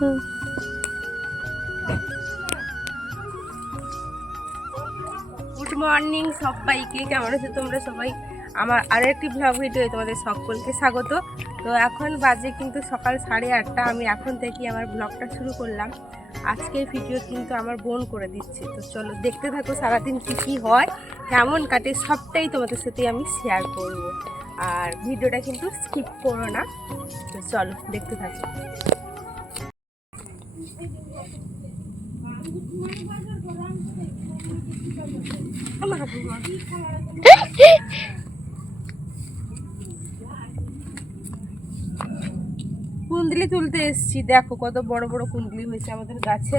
Good morning সবাইকে, কেমন আছো তোমরা সবাই? আমার আরও একটি ব্লগ ভিডিও তোমাদের সকলকে স্বাগত। তো এখন বাজে কিন্তু সকাল 8:30। আমি এখন থেকে আমার ব্লগটা শুরু করলাম। আজকের ভিডিও কিন্তু আমার বোন করে দিচ্ছে। তো চলো দেখতে থাকো, সারাদিন কী হয়, কেমন কাটে, সবটাই তোমাদের সাথে আমি শেয়ার করব। আর ভিডিওটা কিন্তু স্কিপ করো না। তো চলো দেখতে থাকো। কুন্দলি তুলতে এসেছি, দেখো কত বড় বড় কুন্দলি হয়েছে আমাদের গাছে।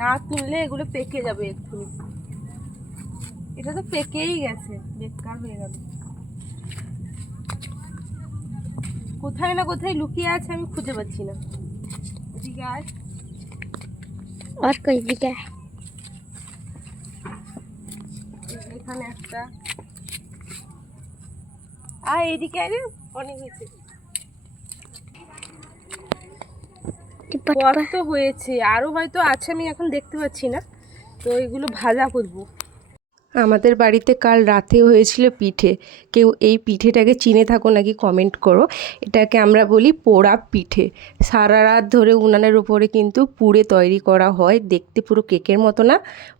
না তুললে এগুলো পেকে যাবে এক্ষুনি। এটা তো পেকেই গেছে, বেকার হয়ে গেল। কোথায় না কোথায় লুকিয়ে আছে, আমি খুঁজে পাচ্ছি না। এদিকে আয়, আর কই দিকে এখানে একটা, আর এদিকে আয়, অনেক হয়েছে। কত হয়েছে, আরো হয়তো আছে, আমি এখন দেখতে পাচ্ছি না। তো এগুলো ভাজা করবো। আমাদের বাড়িতে কাল রাতেও হয়েছিল পিঠে। কেউ এই পিঠেটাকে চিনে থাকো নাকি কমেন্ট করো। এটাকে আমরা বলি পোড়া পিঠে। সারা রাত ধরে উনানের উপরে কিন্তু পুড়ে তৈরি করা হয়। দেখতে পুরো কেকের মতো না,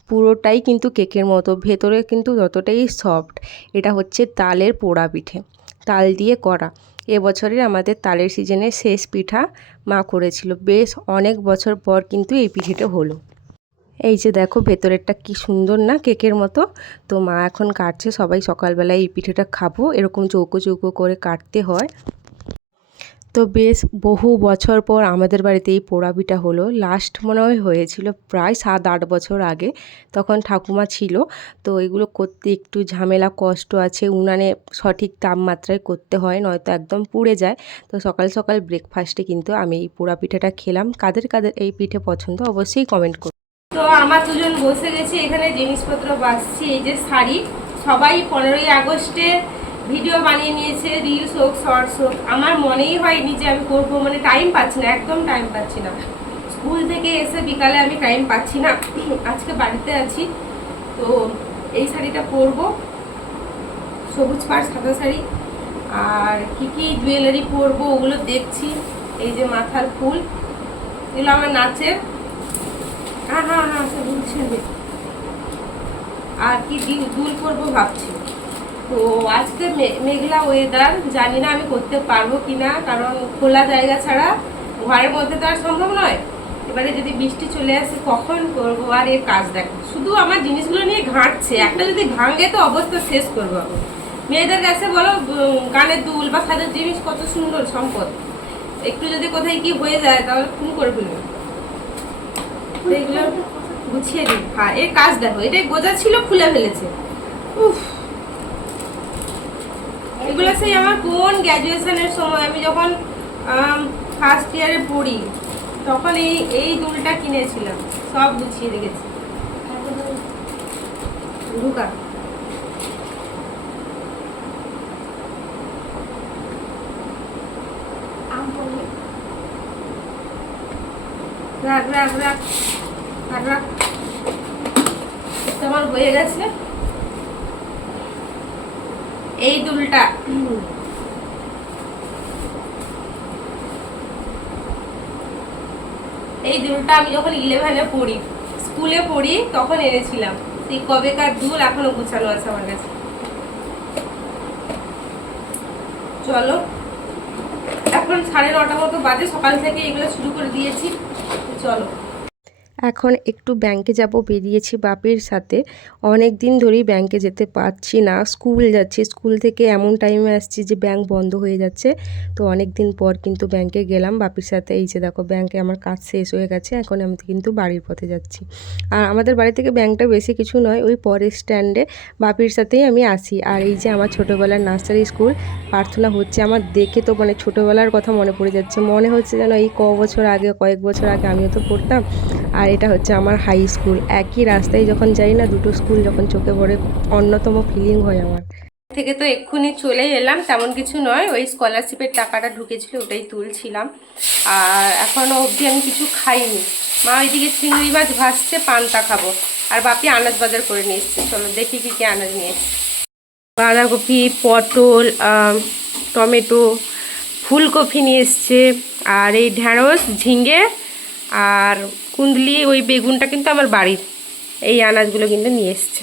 পুরোটাই কিন্তু কেকের মতো, ভেতরে কিন্তু যতটাই সফট। এটা হচ্ছে তালের পোড়া পিঠে, তাল দিয়ে করা। এবছরের আমাদের তালের সিজনের শেষ পিঠা মা করেছিল। বেশ অনেক বছর পর কিন্তু এই পিঠেটা হলো। এই যে দেখো ভেতরেরটা কি সুন্দর না, কেকের মতো। তো মা এখন কাটছে, সবাই সকালবেলায় এই পিঠেটা খাবো, এরকম চৌকো চৌকো করে কাটতে হয়। তো বেশ বহু বছর পর আমাদের বাড়িতে এই পোড়া পিঠা হলো। লাস্ট মনে হয়েছিল প্রায় 7-8 বছর আগে, তখন ঠাকুমা ছিল। তো এগুলো করতে একটু ঝামেলা, কষ্ট আছে। উনানে সঠিক তাপমাত্রায় করতে হয়, নয়তো একদম পুড়ে যায়। তো সকাল সকাল ব্রেকফাস্টে কিন্তু আমি এই পোড়া পিঠাটা খেলাম। কাদের কাদের এই পিঠে পছন্দ অবশ্যই কমেন্ট করুন। তো আমার দুজন বসে গেছি এখানে, জিনিসপত্র বাছছি। এই যে শাড়ি, সবাই 15ই আগস্টে ভিডিও বানিয়ে নিয়েছে, রিলস হোক শর্টস হোক। আমার মনেই হয়নি যে আমি করবো, মানে টাইম পাচ্ছি না, একদম টাইম পাচ্ছি না। স্কুল থেকে এসে বিকালে আমি টাইম পাচ্ছি না। আজকে বাড়িতে আছি, তো এই শাড়িটা পরবো, সবুজ পাড় সাদা শাড়ি। আর কি কি জুয়েলারি পরবো ওগুলো দেখছি। এই যে মাথার ফুল, এগুলো আমার নাচের। হ্যাঁ হ্যাঁ হ্যাঁ, সে বলছেন। আর কি দুল করবো ভাবছি। তো আজকে মেঘলা ওয়েদার, জানি না আমি করতে পারবো কিনা, কারণ খোলা জায়গা ছাড়া ঘরের মধ্যে তো আর সম্ভব নয়। এবারে যদি বৃষ্টি চলে আসে কখন করবো? আর এর কাজ দেখো, শুধু আমার জিনিসগুলো নিয়ে ঘাঁটছে। একটা যদি ভাঙে তো অবস্থা শেষ করবো আমি। মেয়েদের কাছে বলো কানের দুল বা সাদের জিনিস কত সুন্দর সম্পদ, একটু যদি কোথায় কি হয়ে যায় তাহলে খুন করে ফেলবে। এগুলো গুছিয়ে দিই। হ্যাঁ, এর কাজ দেখো, এটা গোজা ছিল, খুলে ফেলেছে। উফ, এগুলো সেই আমার কোন গ্র্যাজুয়েশনের সময়, আমি যখন ফার্স্ট ইয়ারে পড়ি তখন এই দুলটা কিনেছিলাম। সব গুছিয়ে রেখেছি। ঢুকা রাখ রাখ রাখ রাখ রাখ। আমার হয়ে গেছে এই দুলটা। এই দুলটা আমি যখন 11-এ পড়ি, স্কুলে পড়ি, তখন এনেছিলাম। সেই কবেকার দুল এখনো গুছানো আছে আমার কাছে। চলো, এখন 9:30 মতো বাজে, সকাল থেকে এগুলো শুরু করে দিয়েছি। চলো এখন একটু ব্যাংকে যাব, বেরিয়েছি বাপির সাথে। অনেক দিন ধরেই ব্যাংকে যেতে পারছি না, স্কুল যাচ্ছি, স্কুল থেকে এমন টাইমে আসছি যে ব্যাংক বন্ধ হয়ে যাচ্ছে। তো অনেক দিন পর কিন্তু ব্যাংকে গেলাম বাপির সাথে। এই যে দেখো ব্যাংকে আমার কাজ শেষ হয়ে গেছে, এখন আমি কিন্তু বাড়ির পথে যাচ্ছি। আর আমাদের বাড়ি থেকে ব্যাংকটা বেশি কিছু নয়, ওই পরের স্ট্যান্ডে বাপির সাথেই আমি আসি। আর এই যে আমার ছোটোবেলার নার্সারি স্কুল প্রার্থনা হচ্ছে, আমার দেখে তো মানে ছোটোবেলার কথা মনে পড়ে যাচ্ছে। মনে হচ্ছে যেন এই কয়েক বছর আগে আমিও তো পড়তাম। আর এটা হচ্ছে আমার হাই স্কুল। একই রাস্তায় যখন যাই না, দুটো স্কুল যখন চোখে পড়ে, অন্যতম ফিলিং হয় আমার। থেকে তো এক্ষুনি চলে এলাম, তেমন কিছু নয়, ওই স্কলারশিপের টাকাটা ঢুকেছিল ওটাই তুলছিলাম। আর এখনও অবধি আমি কিছু খাইনি। মা ওইদিকে চিংড়ি মাছ ভাজছে, পান্তা খাবো। আর বাপি আনাজ বাজার করে নিয়ে এসছে, চলো দেখি কী কী আনাজ নিয়ে এসছে। বাঁধাকপি, পটল, টমেটো, ফুলকপি নিয়ে এসছে, আর এই ঢ্যাঁড়স, ঝিঙে আর কুন্দলি, ওই বেগুনটা কিন্তু আমার বাড়ির। এই আনাজগুলো কিন্তু নিয়ে এসছে।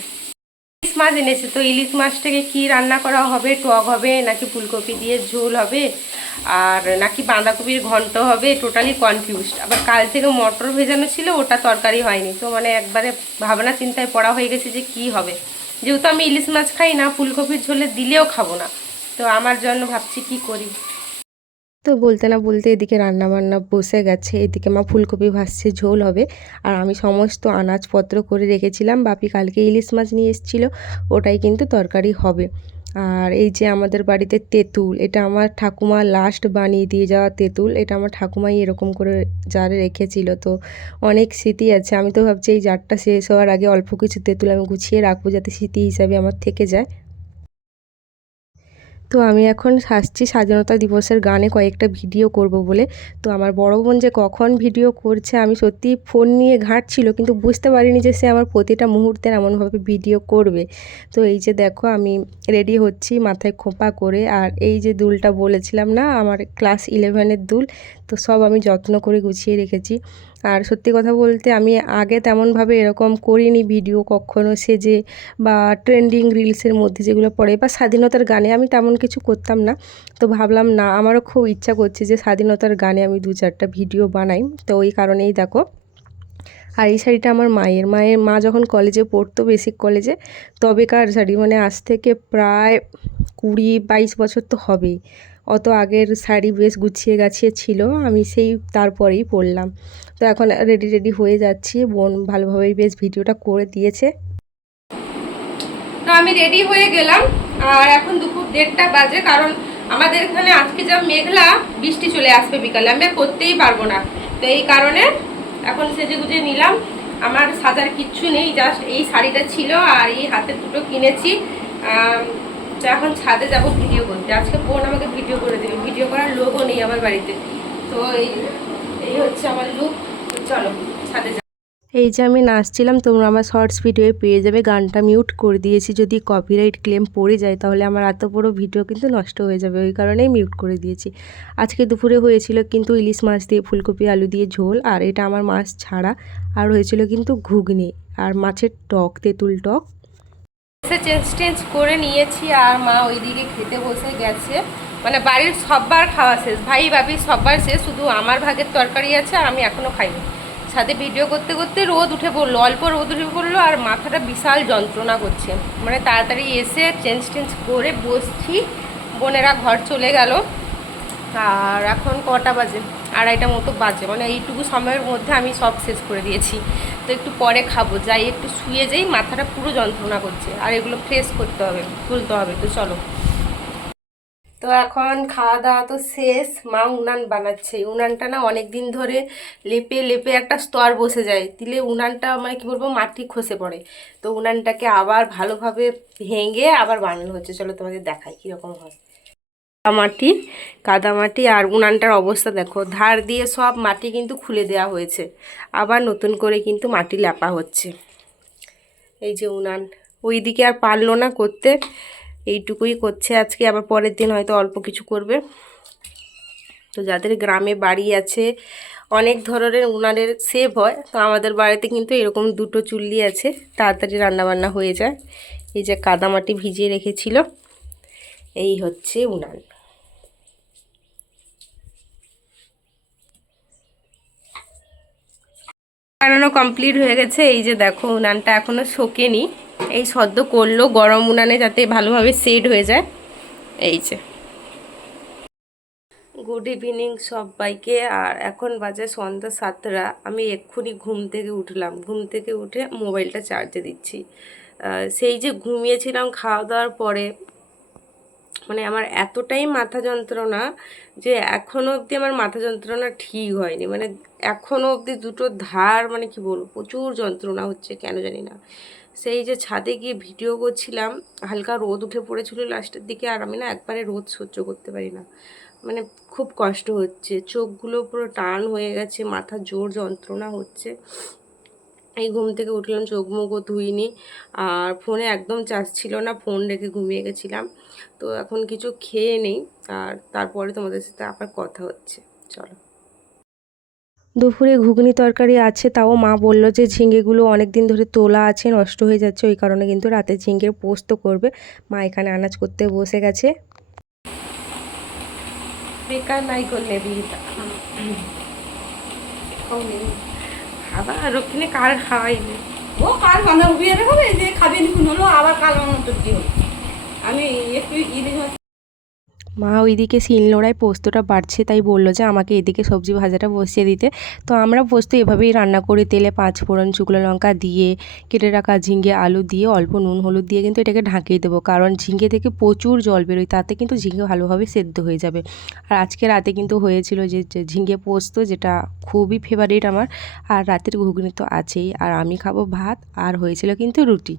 ইলিশ মাছ এনেছে, তো ইলিশ মাছটাকে কি রান্না করা হবে, টক হবে নাকি ফুলকপি দিয়ে ঝোল হবে আর নাকি বাঁধাকপির ঘন্ট হবে, টোটালি কনফিউজড। আবার কাল থেকে মটর ভেজানো ছিল, ওটা তরকারি হয়নি, তো মানে একবারে ভাবনা চিন্তায় পড়া হয়ে গেছে যে কি হবে। যেহেতু আমি ইলিশ মাছ খাই না, ফুলকপির ঝোলে দিলেও খাবো না, তো আমার জন্য ভাবছি কি করি। তো বলতে না বলতে এদিকে রান্না বান্না বসে গেছে। এদিকে মা ফুলকপি ভাজছে, ঝোল হবে। আর আমি সমস্ত আনাজপত্র করে রেখেছিলাম। বাপি কালকে ইলিশ মাছ নিয়ে এসেছিল, ওটাই কিন্তু তরকারি হবে। আর এই যে আমাদের বাড়িতে তেঁতুল, এটা আমার ঠাকুমা লাস্ট বানিয়ে দিয়ে যাওয়া তেঁতুল। এটা আমার ঠাকুমাই এরকম করে জারে রেখেছিল, তো অনেক স্মৃতি আছে। আমি তো ভাবছি এই জারটা শেষ হওয়ার আগে অল্প কিছু তেঁতুল আমি গুছিয়ে রাখবো, যাতে স্মৃতি হিসাবে আমার থেকে যায়। তো আমি এখন সাজছি স্বাধীনতা দিবসের গানে কয়েকটা ভিডিও করব বলে। তো আমার বড় বোন যে কখন ভিডিও করছে, আমি সত্যি ফোন নিয়ে ঘাঁটছিল, কিন্তু বুঝতে পারিনি যে সে আমার প্রতিটা মুহূর্তের এমনভাবে ভিডিও করবে। তো এই যে দেখো আমি রেডি হচ্ছি মাথায় খোঁপা করে। আর এই যে দুলটা বলেছিলাম না, আমার ক্লাস 11-এর দুল, তো সব আমি যত্ন করে গুছিয়ে রেখেছি। আর সত্যি কথা বলতে আমি আগে তেমনভাবে এরকম করিনি ভিডিও কখনো সেজে, বা ট্রেন্ডিং রিলসের মধ্যে যেগুলো পড়ে, বা স্বাধীনতার গানে আমি তেমন কিছু করতাম না। তো ভাবলাম না, আমারও খুব ইচ্ছা করছে যে স্বাধীনতার গানে আমি 2-4টা ভিডিও বানাই। তো ওই কারণেই দেখো। আর এই শাড়িটা আমার মা যখন কলেজে পড়তো, বেসিক কলেজে, তবেকার শাড়ি, মানে আজ থেকে প্রায় 20-22 বছর তো হবেই। অত আগের শাড়ি বেশ গুছিয়ে গাছিয়ে ছিল, আমি সেই তারপরেই পরলাম। তো এখন রেডি হয়ে যাচ্ছি, বোন ভালোভাবেই বেশ ভিডিওটা করে দিয়েছে। তো আমি রেডি হয়ে গেলাম, আর এখন দুপুর 1:30 বাজে, কারণ আমাদের এখানে আজকে যা মেঘলা, বৃষ্টি চলে আসবে বিকালে, আমি আর করতেই পারবো না। তো এই কারণে এখন সেজে গুজে নিলাম। আমার সাজার কিচ্ছু নেই, জাস্ট এই শাড়িটা ছিল আর এই হাতের দুটো কিনেছি। তো এখন ছাদে যাব ভিডিও করতে। আজকে বোন আমাকে ভিডিও করে দেবে, ভিডিও করার লোকও নেই আমার বাড়িতে। তো এই হচ্ছে আমার লুক। চলো ছাদে। এই যে আমি নাচছিলাম, তোমরা আমার শর্টস ভিডিওয়ে পেয়ে যাবে। গানটা মিউট করে দিয়েছি, যদি কপিরাইট ক্লেম পড়ে যায় তাহলে আমার এত বড় ভিডিও কিন্তু নষ্ট হয়ে যাবে, ওই কারণেই মিউট করে দিয়েছি। আজকে দুপুরে হয়েছিল কিন্তু ইলিশ মাছ দিয়ে ফুলকপি আলু দিয়ে ঝোল, আর এটা আমার মাছ ছাড়া। আর হয়েছিল কিন্তু ঘুগনি আর মাছের টক, তেঁতুল টক। চেঞ্জ করে নিয়েছি, আর মা ওইদিকে খেতে বসে গেছে। মানে বাড়ির সববার খাওয়া শেষ, ভাই বাপি সববার শেষ, শুধু আমার ভাগের তরকারি আছে আর আমি এখনও খাইনি। সাথে ভিডিও করতে করতে রোদ উঠে পড়লো, অল্প রোদ উঠে পড়লো, আর মাথাটা বিশাল যন্ত্রণা করছে। মানে তাড়াতাড়ি এসে চেঞ্জ করে বসছি, বোনেরা ঘর চলে গেল। আর এখন কটা বাজে, 2:30 মতো বাজে, মানে এইটুকু সময়ের মধ্যে আমি সব শেষ করে দিয়েছি। তো একটু পরে খাবো, যাই একটু শুয়ে যাই, মাথাটা পুরো যন্ত্রণা করছে, আর এগুলো ফ্রেশ করতে হবে, তুলতে হবে। তো চলো। তো এখন খাওয়া দাওয়া তো শেষ, মা উনান বানাচ্ছে। উনানটা না অনেক দিন ধরে লেপে লেপে একটা স্তর বসে যায়, দিলে উনানটা মানে কি বলবো মাটি খসে পড়ে। তো উনানটাকে আবার ভালোভাবে ভেঙে আবার বানানো হচ্ছে, চলো তোমাদের দেখাই কীরকম হয়। মাটি, কাদামাটি, আর উনানটার অবস্থা দেখো, ধার দিয়ে সব মাটি কিন্তু খুলে দেওয়া হয়েছে, আবার নতুন করে কিন্তু মাটি লেপা হচ্ছে। এই যে উনান, ওইদিকে আর পারলো না করতে, এইটুকুই করছে আজকে, আবার পরের দিন হয়তো অল্প কিছু করবে। তো যাদের গ্রামে বাড়ি আছে অনেক ধরনের উনানের সেভ হয়, তো আমাদের বাড়িতে কিন্তু এরকম 2টো চুল্লি আছে, তাড়াতাড়ি রান্নাবান্না হয়ে যায়। এই যে কাদামাটি ভিজিয়ে রেখেছিল, এই হচ্ছে উনান। বানানো কমপ্লিট হয়ে গেছে। এই যে দেখো উনানটা এখনও শোকেনি, এই সদ্য করলো গরম উনানে যাতে ভালোভাবে সেট হয়ে যায়। এই যে গুড ইভিনিং সবাইকে। আর এখন বাজে সন্ধ্যা 7টা, আমি এক্ষুনি ঘুম থেকে উঠলাম, ঘুম থেকে উঠে মোবাইলটা চার্জে দিচ্ছি। সেই যে ঘুমিয়েছিলাম খাওয়া দাওয়ার পরে, মানে আমার এতটাই মাথা যন্ত্রণা যে এখনও অবধি আমার মাথা যন্ত্রণা ঠিক হয়নি, মানে এখনও অবধি দুটো ধার, মানে কি বলবো, প্রচুর যন্ত্রণা হচ্ছে কেন জানি না। সেই যে ছাদে গিয়ে ভিডিও করছিলাম, হালকা রোদ উঠে পড়েছিল লাস্টের দিকে, আর আমি না একবারে রোদ সহ্য করতে পারি না, মানে খুব কষ্ট হচ্ছে, চোখগুলো পুরো টান হয়ে গেছে, মাথা জোর যন্ত্রণা হচ্ছে। এই ঘুম থেকে উঠলাম, চোখ মুখও ধুইনি, আর ফোনে একদম চার্জ ছিল না, ফোন রেখে ঘুমিয়ে গেছিলাম। তো এখন কিছু খেয়ে নেই, আর তারপরে তোমাদের সাথে আবার কথা হচ্ছে, চলো। দুপুরে ঘুগনি তরকারি আছে, তাও মা বললো যে ঝিঙেগুলো অনেক দিন ধরে তোলা আছে, নষ্ট হয়ে যাচ্ছে, ওই কারণে কিন্তু রাতে ঝিঙের পোস্ত করবে। মা এখানে আনাজ করতে বসে গেছে। বেকার নাই করলে বিয়েটা আবার ওখানে কার খাওয়াইবে, ও কাল বাঁধাকপি এর হবে যে খাবে নিকুন হলো, আবার কাল মতো কি হলো। আমি একটু ইলিশ মাছ মা ওইদিকে শিলনোড়ায় পোস্তটা বাড়ছে, তাই বললো যে আমাকে এদিকে সবজি ভাজাটা বসিয়ে দিতে। তো আমরা পোস্ত এভাবেই রান্না করি, তেলে 5 ফোড়ন, শুকনো লঙ্কা দিয়ে, কেটে রাখা ঝিঙে আলু দিয়ে, অল্প নুন হলুদ দিয়ে কিন্তু এটাকে ঢাকিয়ে দেবো, কারণ ঝিঙে থেকে প্রচুর জল বেরোয়, তাতে কিন্তু ঝিঙে ভালোভাবে সেদ্ধ হয়ে যাবে। আর আজকে রাতে কিন্তু হয়েছিল যে ঝিঙে পোস্ত, যেটা খুবই ফেভারিট আমার। আর রাতের ঘুগনি তো আছেই, আর আমি খাবো ভাত, আর হয়েছিল কিন্তু রুটি।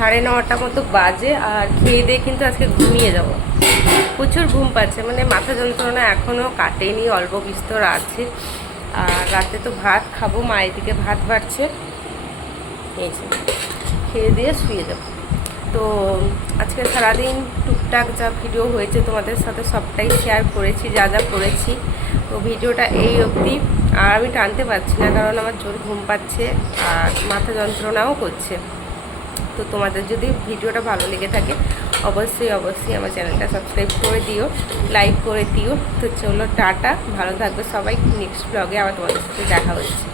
9:30 মতো বাজে, আর খেয়ে দিয়ে কিন্তু আজকে ঘুমিয়ে যাব। প্রচুর ঘুম পাচ্ছে, মানে মাথা যন্ত্রণা এখনও কাটেনি, অল্প বিস্তর আছে। আর রাতে তো ভাত খাবো, মা এদিকে ভাত বাড়ছে, এই যে খেয়ে দিয়ে শুয়ে যাব। তো আজকে সারাদিন টুকটাক যা ভিডিও হয়েছে তোমাদের সাথে সবটাই শেয়ার করেছি, যা যা করেছি। তো ভিডিওটা এই অবধি, আর আমি টানতে পারছি না, কারণ আমার জোর ঘুম পাচ্ছে আর মাথা যন্ত্রণাও করছে। তো তোমাদের যদি ভিডিওটা ভালো লেগে থাকে অবশ্যই আমার চ্যানেলটা সাবস্ক্রাইব করে দিও, লাইক করে দিও। তো চলো টাটা, ভালো থাকবে সবাই, নেক্সট ব্লগে আবার তোমাদের সাথে দেখা হচ্ছে।